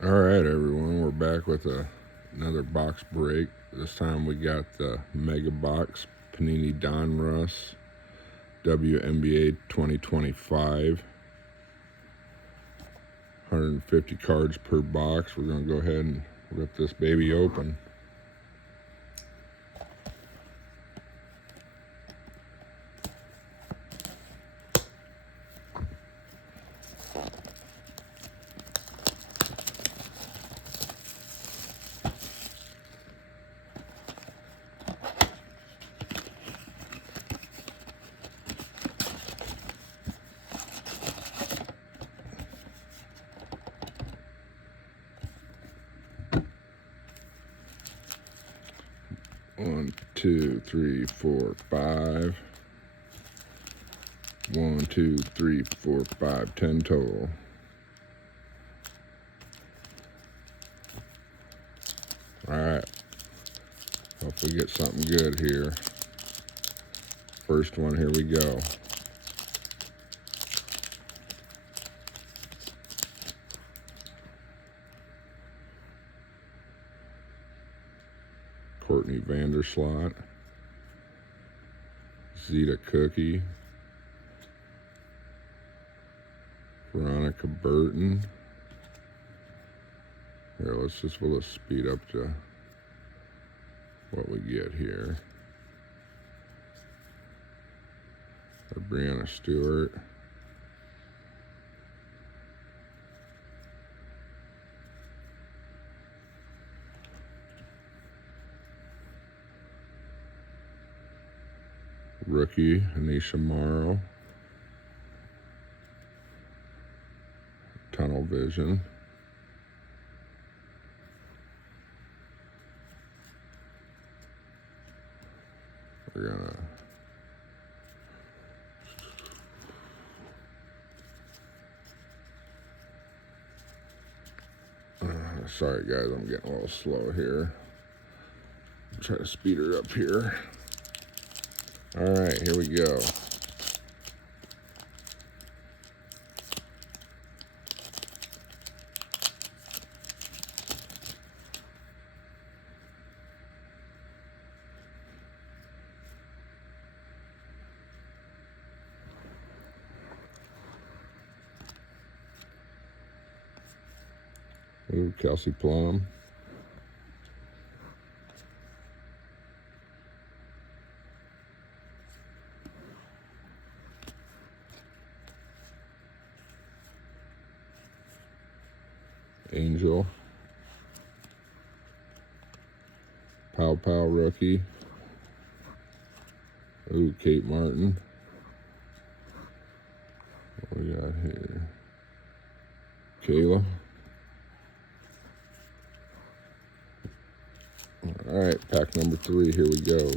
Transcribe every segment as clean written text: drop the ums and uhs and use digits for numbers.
All right, everyone, we're back with another box break. This time we got the Mega Box Panini Donruss WNBA 2025. 150 cards per box. We're going to go ahead and rip this baby open. One, two, three, four, five. 1, 2, 3, 4, 5, 10 total. All right. Hope we get something good here. First one, here we go. Courtney Vanderslot, Zeta Cookie, Veronica Burton. Here, we'll just speed up to what we get here. Brianna Stewart. Rookie, Anisha Morrow. Tunnel Vision. We're gonna sorry guys, I'm getting a little slow here. Try to speed her up here. All right, here we go. Ooh, Kelsey Plum. Angel. Pow Pow rookie. Ooh, Kate Martin. What we got here? Kayla. All right, pack number 3. Here we go.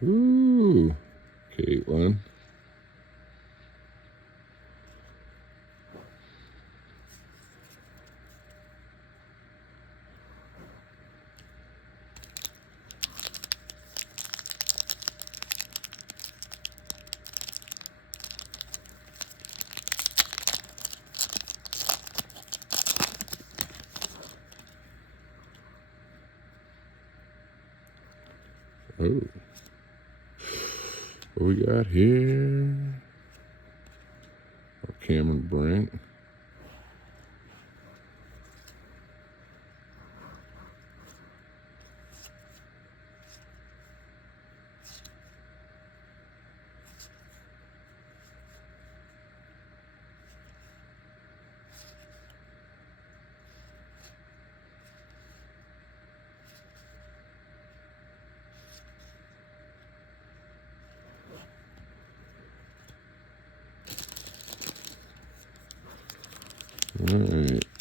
Ooh, Caitlin. Oh, what we got here? Cameron Brink.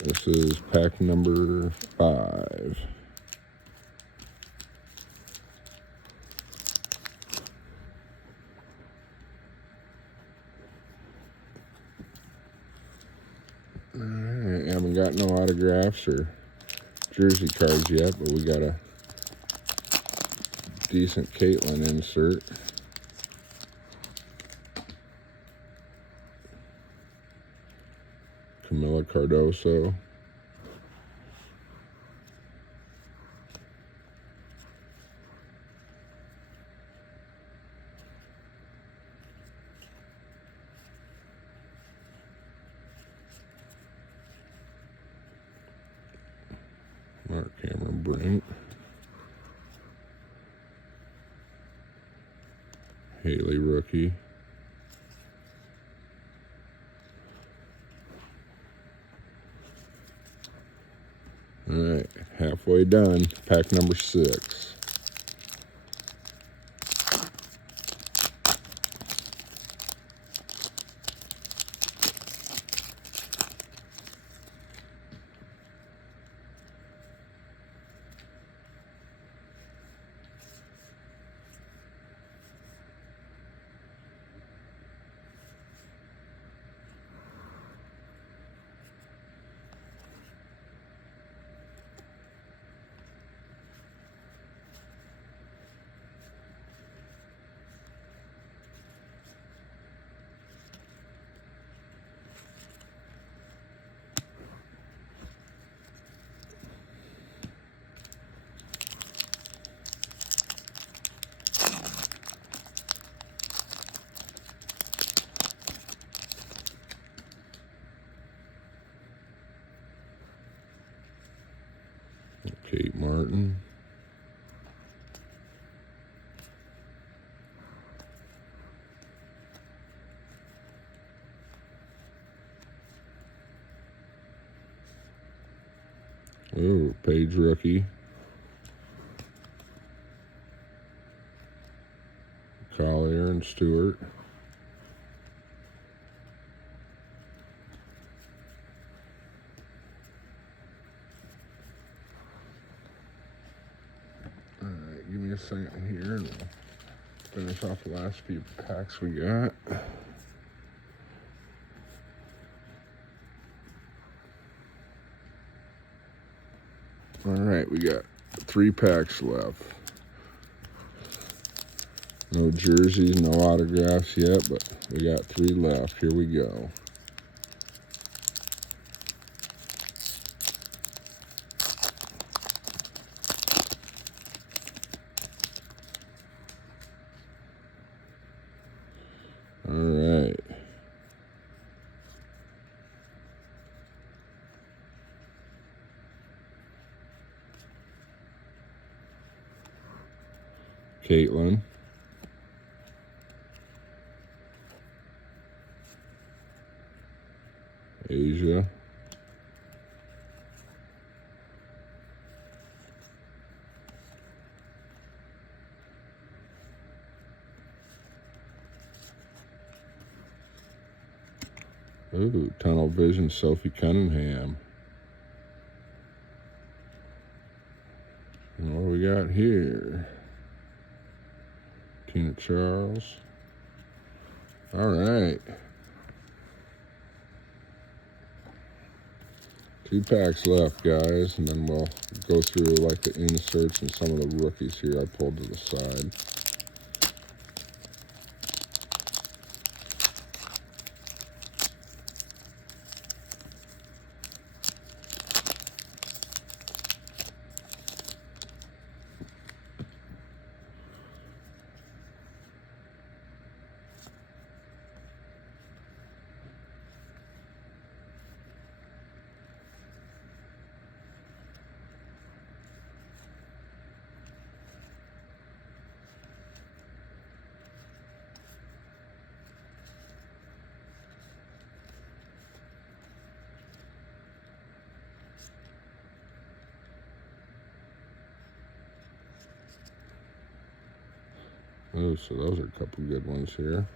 This is pack number 5. Alright, haven't got no autographs or jersey cards yet, but we got a decent Caitlin insert. Camila Cardoso. Mark Cameron Brink. Haley rookie. All right, halfway done. Pack number 6. Kate Martin. Ooh, Page rookie. Collier and Stewart. Alright, give me a second here and we'll finish off the last few packs we got. Alright, we got 3 packs left. No jerseys, no autographs yet, but we got 3 left. Here we go. Alright. Caitlin. Asia. Ooh, Tunnel Vision, Sophie Cunningham. And what do we got here? Tina Charles. All right. 2 packs left, guys, and then we'll go through like the inserts and some of the rookies here I pulled to the side. Oh, so those are a couple good ones here.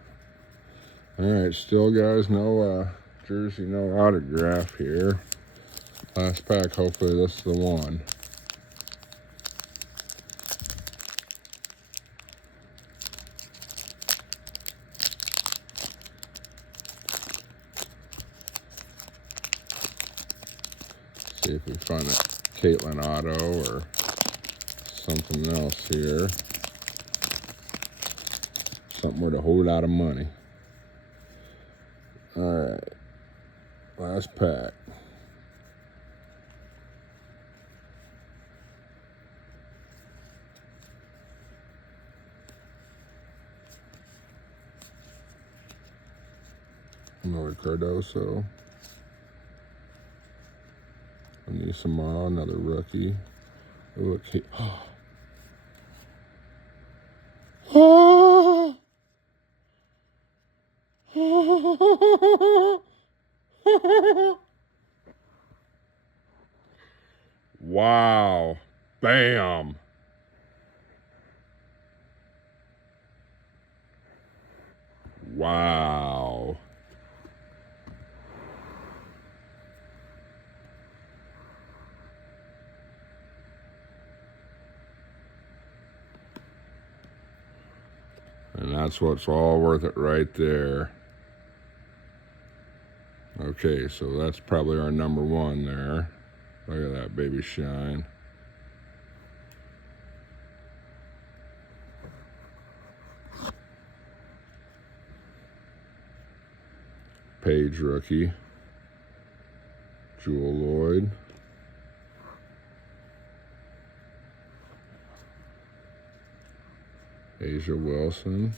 All right, still, guys, no jersey, no autograph here. Last pack, hopefully this is the one. See if we find a Caitlin Auto or something else here. Something worth a whole lot of money. Alright. Last pack. Another Cardoso. Anisama, another rookie. Ooh, okay. Wow. Bam. Wow. And that's what's all worth it right there. Okay, so that's probably our number one there. Look at that baby shine. Page rookie. Jewel Lloyd. Asia Wilson.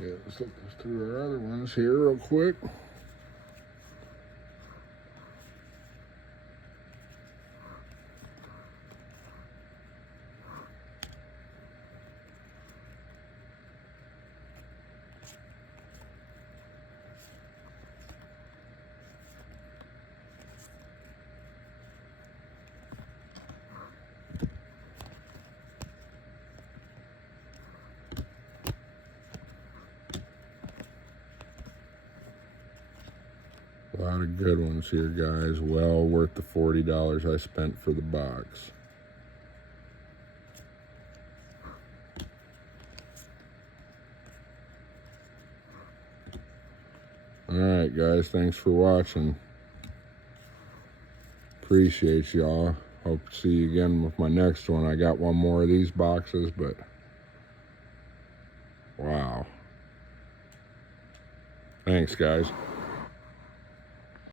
Okay, let's look through our other ones here real quick. A lot of good ones here, guys. Well worth the $40 I spent for the box. Alright, guys. Thanks for watching. Appreciate y'all. Hope to see you again with my next one. I got one more of these boxes, but wow. Thanks, guys.